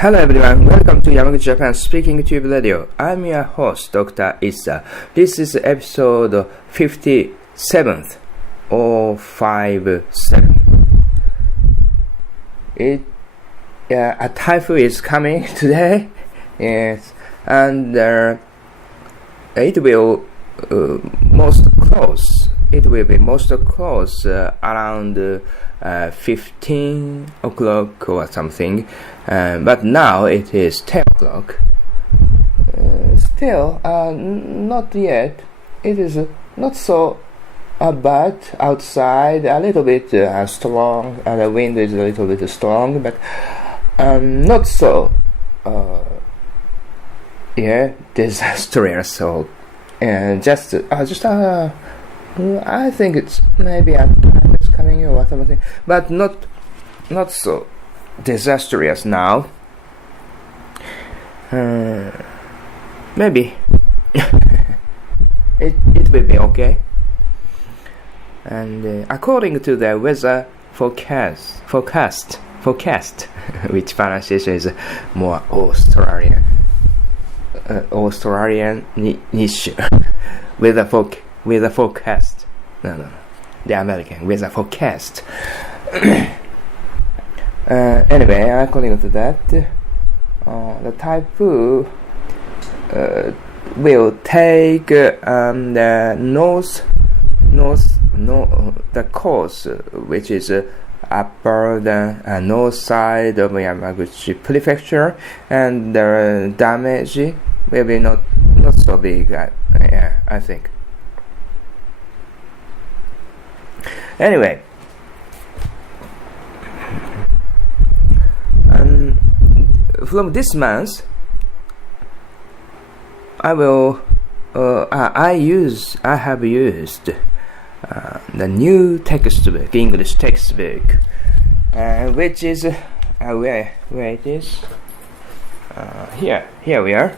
Hello everyone, welcome to Yamaguchi Japan Speaking Tube Radio. I'm your host, Dr. Issa. This is episode 57 or 57. A typhoon is coming today, yes, and it will be most close around 15 o'clock or something, but now it is 10 o'clock. Still, not yet. It is not so bad outside, a little bit strong, the wind is a little bit strong, but not so disastrous. So I think it's maybe a time is coming or something, but not so disastrous now. Maybe it will be okay. And according to the weather forecast, which pronunciation is more Australian-ish, weather forecast. No, the American weather forecast. Anyway, according to that, the typhoon will take the course, which is upper the north side of Yamaguchi Prefecture, and the damage will be not so big. I think. Anyway, from this month, I have used the new textbook, English textbook, which is where it is. Here we are.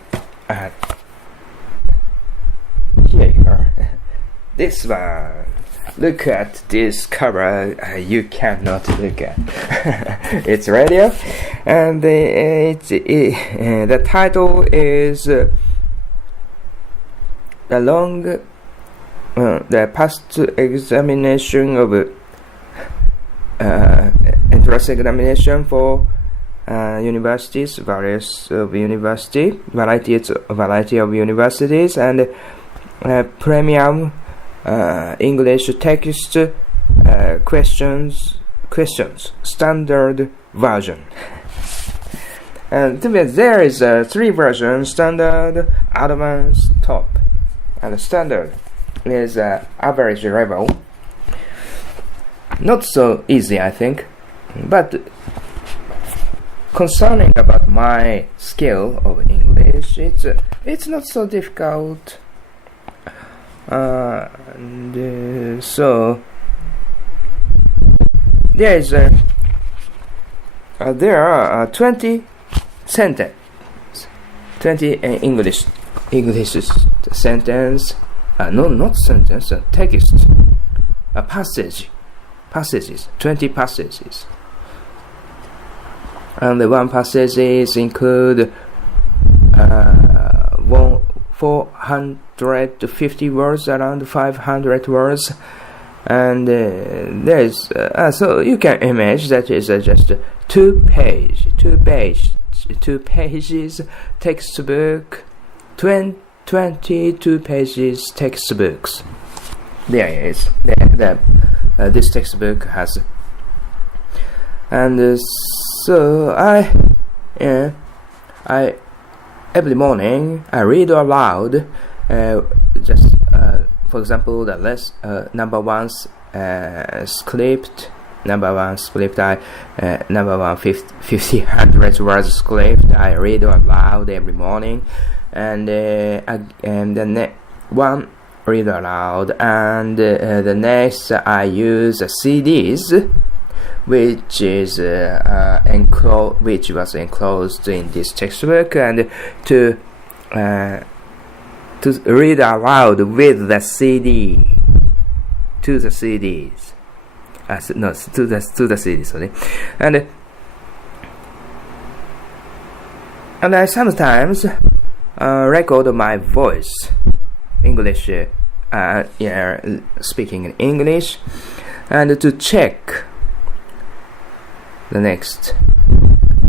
Here you are. This one. Look at this cover. You cannot look at. It's radio, and the title is the past examination of entrance examination for universities, variety of universities, and premium English text questions standard version. And there is 3 versions: standard, advanced, top. And the standard is average level. Not so easy, I think, but concerning about my skill of English, it's not so difficult. So there are 20 sentences, 20 English sentence. No, not sentence. Text. Passages. 20 passages. And the one passages include 450 words, around 500 words, and there's so you can imagine that is just 2 pages textbook, 22 pages textbooks. There it is. This textbook has, and so I every morning I read aloud. For example, the number one script. Number one 100 words script. I read aloud every morning, and the one read aloud, and the next I use CDs, which was enclosed in this textbook, and to read aloud with the CD to the CDs. To the CD, sorry. And And I sometimes record my voice, English, speaking in English, and to check the next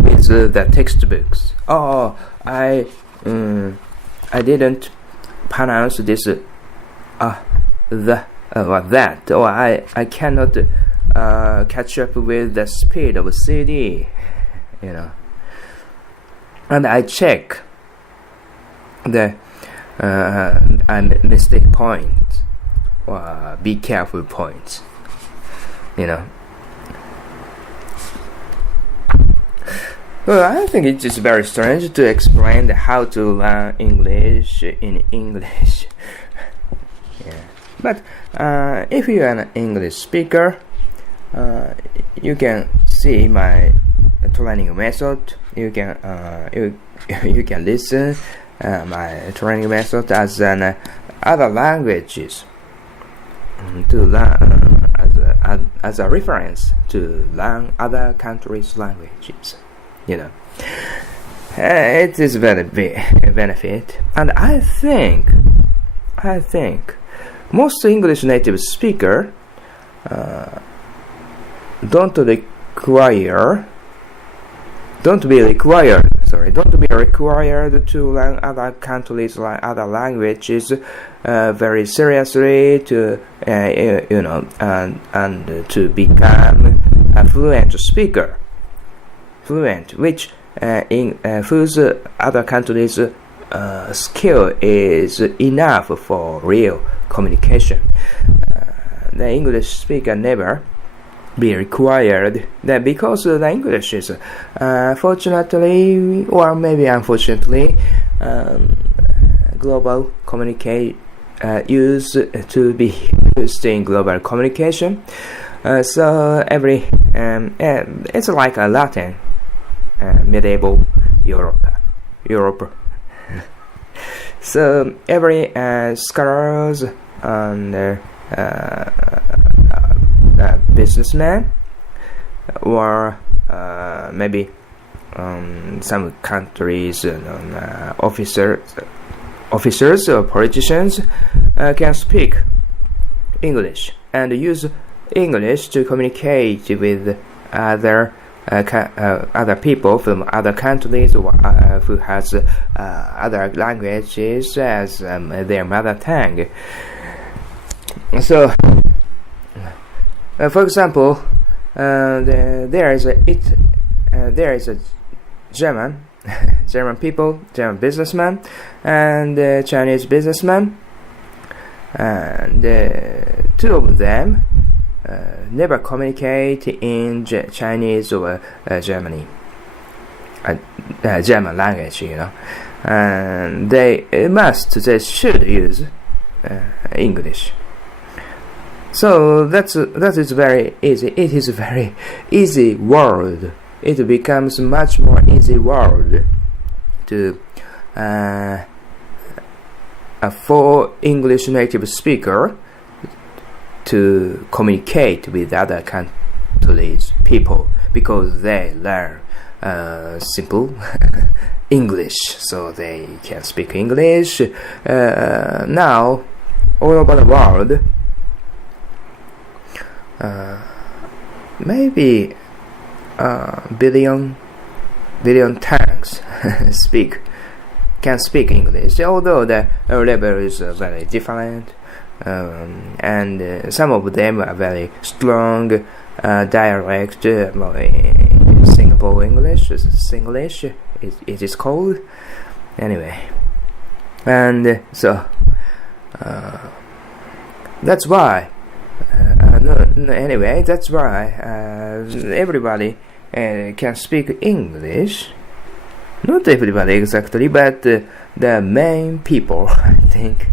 with the textbooks. Oh, I didn't pronounce this the or that, or I cannot catch up with the speed of CD, and I check the mistake point or be careful points, Well, I think it is very strange to explain how to learn English in English. But if you are an English speaker, you can see my training method. You can you can listen my training method as an other languages to learn as a reference to learn other countries' languages. It is very big benefit, and I think most English native speaker don't be required to learn other countries' other languages very seriously to and to become a fluent speaker. Which in whose other countries' skill is enough for real communication. The English speaker never be required that because the English is fortunately or maybe unfortunately global communicate used to be used in global communication. So every it's like a Latin medieval Europe. So every scholars and businessman or maybe some countries officers or politicians can speak English and use English to communicate with other people from other countries or who has other languages as their mother tongue. So, for example, there is a German people, German businessman, and Chinese businessman, and two of them never communicate in Chinese or German language, and they should use English. So that is very easy. It is a very easy word. It becomes much more easy word to for English native speaker to communicate with other countries' people because they learn simple English, so they can speak English. Now, all over the world, maybe billion tongues can speak English, although the level is very different. And some of them are very strong dialect, Singapore English, Singlish, it is called. Anyway, and so that's why. That's why everybody can speak English. Not everybody exactly, but the main people, I think,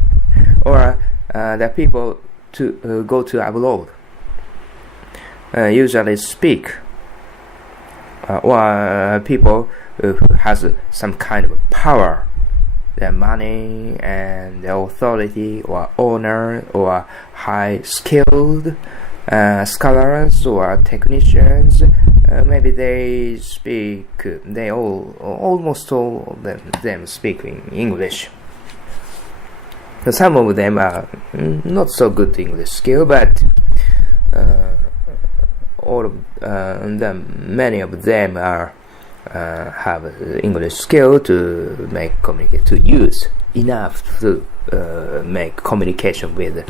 or the people to go to abroad usually speak, or people who has some kind of power, the money and the authority or honor or high skilled scholars or technicians maybe almost all of them speak in English. Some of them are not so good English skill, but many of them have English skill to communicate, to use enough to make communication with,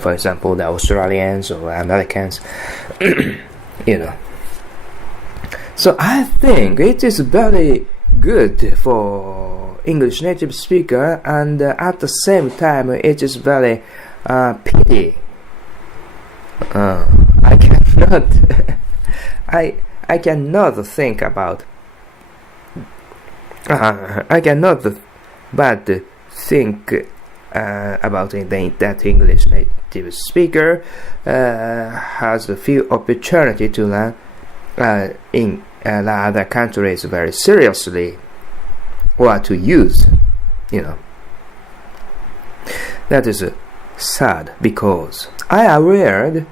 for example, the Australians or Americans. So I think it is very good for English native speaker, and at the same time it is very pity. I cannot I cannot think about I cannot but think about that English native speaker has a few opportunity to learn in other countries very seriously, or to use, That is sad, because I've aware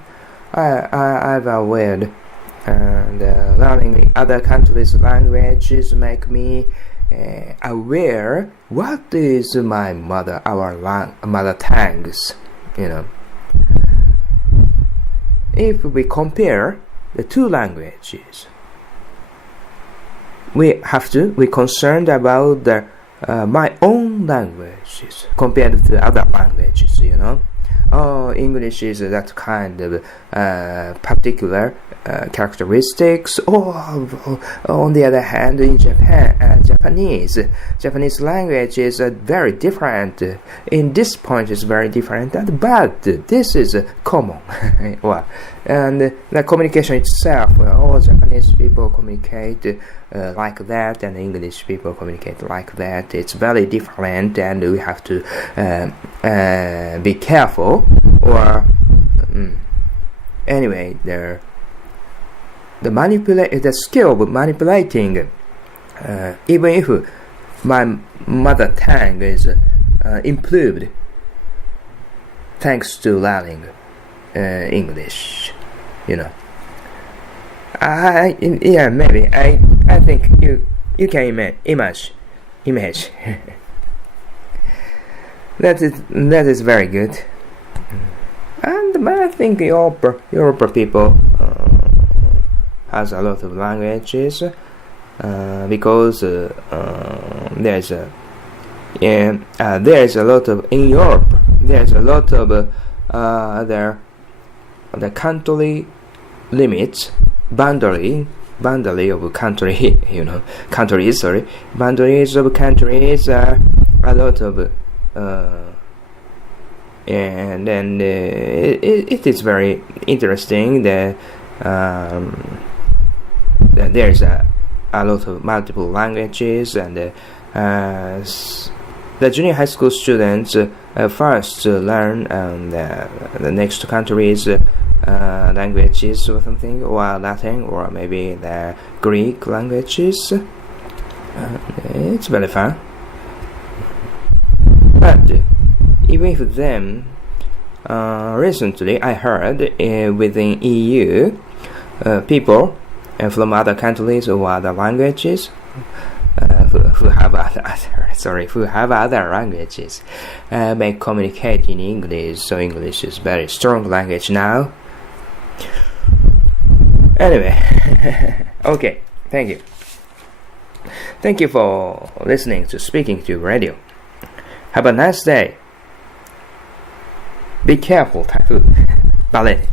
and learning in other countries' languages make me aware what is our mother tongues, If we compare the two languages, we're concerned about my own languages compared to other languages, English is that kind of particular characteristics, or on the other hand, in Japanese language is very different. In this point, is very different, but this is common. And the communication itself, all Japanese people communicate like that, and English people communicate like that. It's very different, and we have to be careful. Or anyway, the skill of manipulating, even if my mother tongue is improved thanks to learning English, maybe I think you can image that is very good. And I think Europe people has a lot of languages because there's a lot of in Europe. There's a lot of the country limits, boundary of country, boundaries of countries are a lot of. And then it is very interesting that there's a lot of multiple languages, and the junior high school students first learn the next country's languages or something, or Latin, or maybe the Greek languages. It's very fun, but even with them, recently I heard within EU, people from other countries or other languages who have other languages may communicate in English. So English is very strong language now. Anyway, okay, thank you. Thank you for listening to Speaking to Radio. Have a nice day. Be careful, typhoon. Ballet.